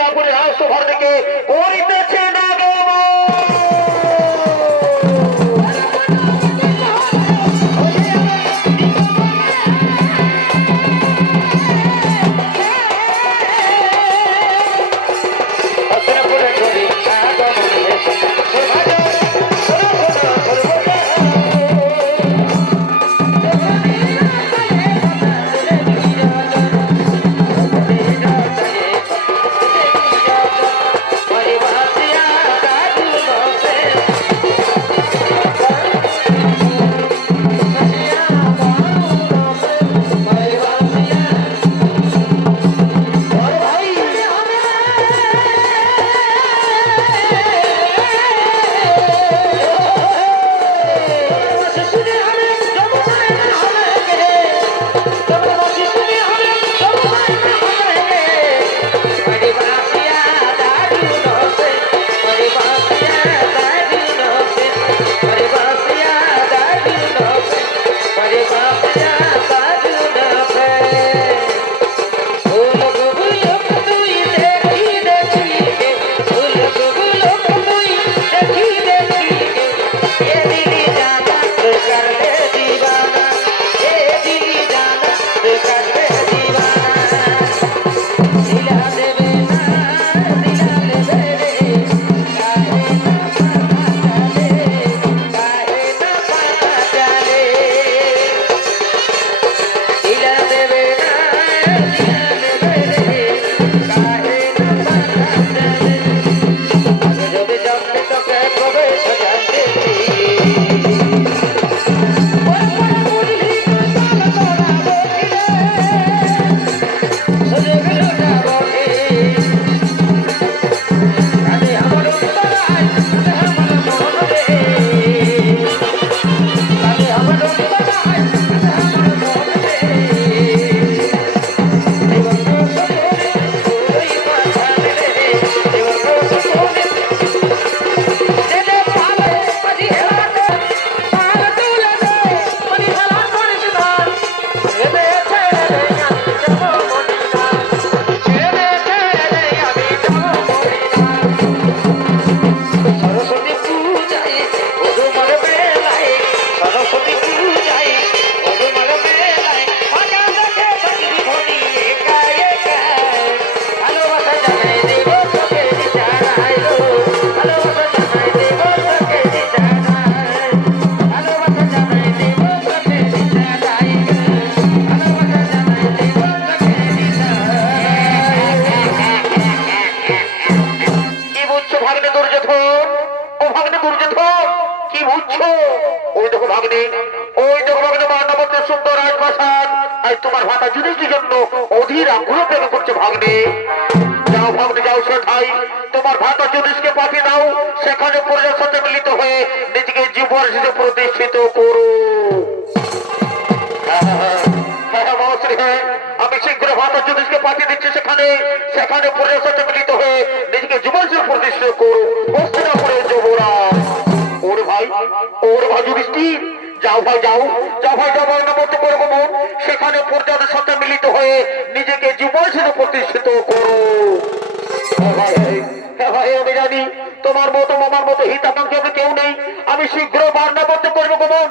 হস্তিনাপুরের রাষ্ট্রভার থেকে করিতেছে না তোমার ভাতা যুধিষ্ঠির জন্য অধীর আগ্রহ প্রেরণ করছে ভাগ্নে। যাও ভাগ্নে যাও সেখাই তোমার ভাতা যুধিষ্ঠিরকে পাঠিয়ে দাও, সেখানে প্রজার সাথে মিলিত হয়ে নিজেকে জীবন হিসেবে প্রতিষ্ঠিত করো। আমি শীঘ্র ভাতা যুধিষ্ঠিরকে পাঠিয়ে দিচ্ছি সেখানে, সেখানে প্রজার সাথে মিলিত হয়ে নিজেকে জীবন হিসেবে প্রতিষ্ঠিত করো। হস্তিনাপুরের যুবরাজ ওর ভাই যুধিষ্ঠির, যাও ভাই যাও, যাও ভাই যাও বর্ণবর্ত করবো মন, সেখানে প্রজাদের সাথে মিলিত হয়ে নিজেকে জীবন হিসেবে প্রতিষ্ঠিত করো। হ্যাঁ ভাই আমি জানি তোমার মতো আমার মতো হিতাকাঙ্ক্ষী কেউ নেই, আমি শীঘ্র বর্ণবর্ত করবো মন,